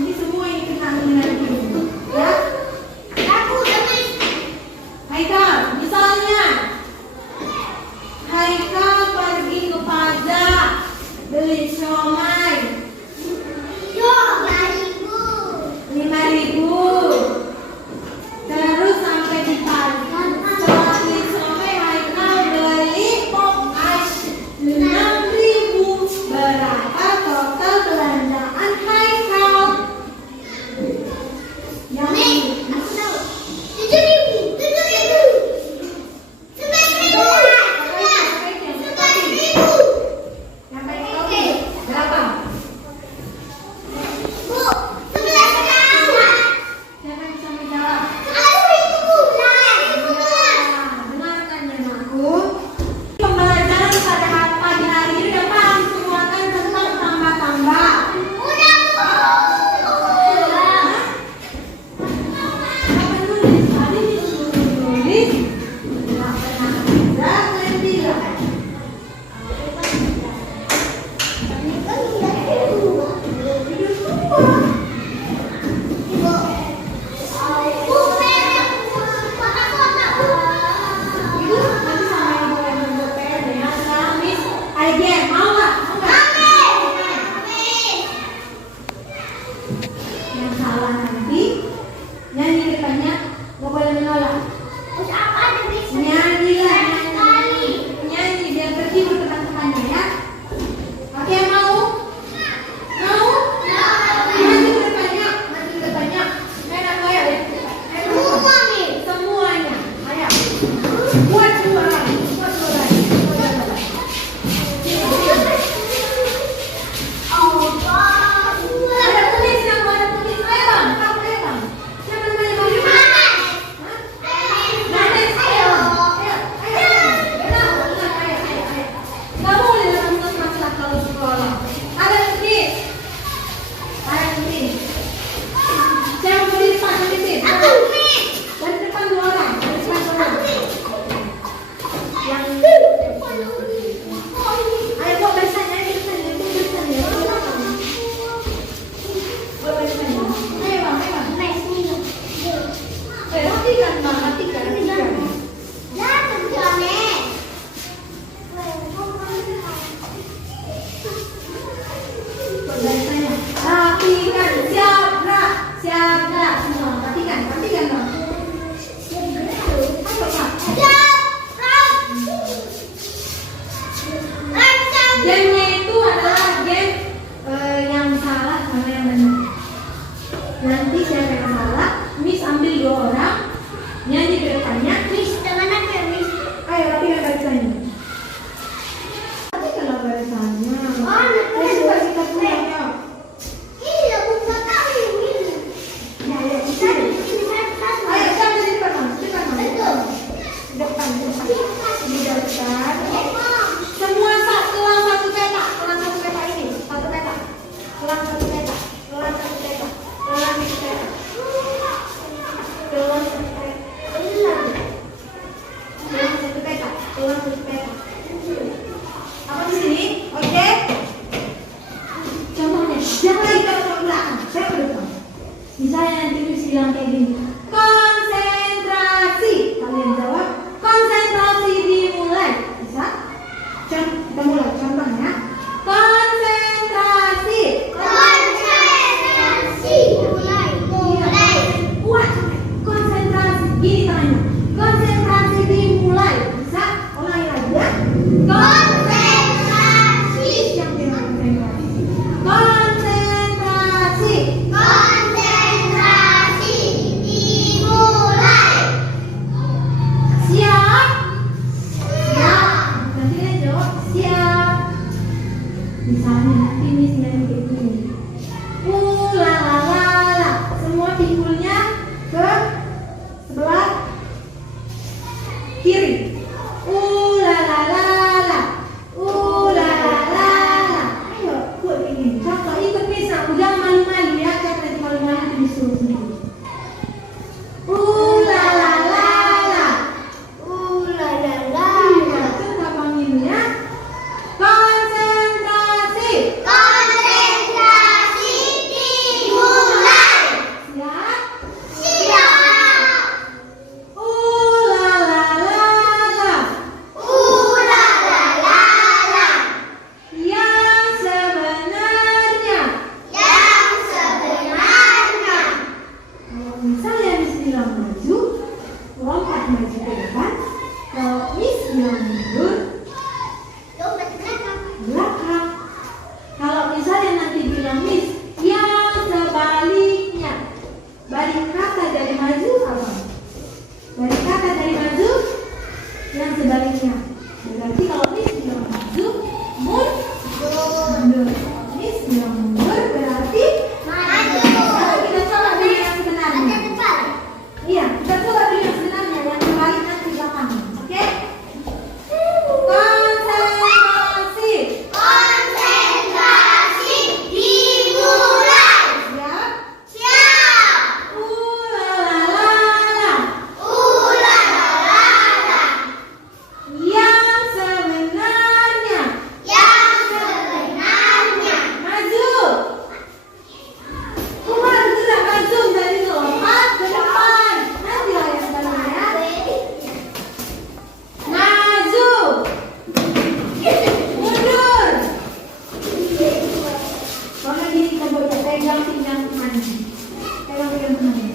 Ini semua yang kita ambil nanti, ya. siapa yang salah. Miss ambil 2 orang nyanyi ke depannya. Miss, tangan aku ya, Miss. Ayo rapikan barisannya. Rapikanlah barisannya. Miss suka kita pulang ya. Iya, buka kali ini. Ya, ya, di Satu, sini. di sini, satu. Ayo, siapa di depan, Mas? Di depan, Mas. Betul. Di depan, di depan. Di depan. Emang. Semua kelang 1 petak. Kelang 1 petak ini. 1 petak. Kelang 1 petak. Kelang 1 petak. Kelang 1 petak. Kelang 1 petak. Kelang 1 petak. Kelang 1 petak. Apa di sini? Oke. Contohnya, jangan lagi ke belakang. Saya ke depan. Misalnya nanti Miss bilang kayak gini. Konsentrasi. Kalian jawab. Konsentrasi dimulai. Bisa? Kita mulai. Contohnya. Konsentrasi. Konsentrasi. Mulai. Kuat. Konsentrasi. Gini tangannya. Konsentrasi dimulai. Bisa? Ulangi lagi ya. Konsentrasi. Yang bilang konsentrasi. Konsentrasi. Konsentrasi. Dimulai. Siap? Siap. Nanti dia jawab siap. Misalnya nanti Miss nyanyi kayak gini. La la la la. Semua pinggulnya ke sebelah kiri. La la la la. La la la la. Ayo, buat kayak gini. Contoh ikut Miss. Aku jangan malu-malu ya. Jangan nanti malu-malu nanti disuruh sendiri. La la la la. La la la. Iya, coba panggilnya. Konsentrasi. Konsentrasi dimulai. Siap. Siap. La la la la. La la la la. Yang sebenarnya. Yang sebenarnya. Kalau misalnya Miss bilang maju, lompat maju ke depan. Kalau Miss bilang mundur, Lompat ke belakang. belakang. Kalau misalnya nanti bilang Miss, yang sebaliknya. Balik kata dari maju apa? Balik kata dari maju, yang sebaliknya. Berarti kalau Miss bilang maju, mundur. Kalau Miss bilang mundur, berarti Maju. kalau kita coba dulu yang Ada sebenarnya. depan. Iya, kita coba dulu yang sebenarnya, yang terbalik nanti belakang. Oke? Konsentrasi. Konsentrasi dimulai. Siap? Siap. La la la la. La la la la. Yang sebenarnya. Yang sebenarnya. Maju. Keluar gerak maju dari lompat ke depan. Nanti lah yang sebenarnya. Maju. Mundur. Kalau gini kita boleh pegang pinggang teman. Pegang pinggang teman.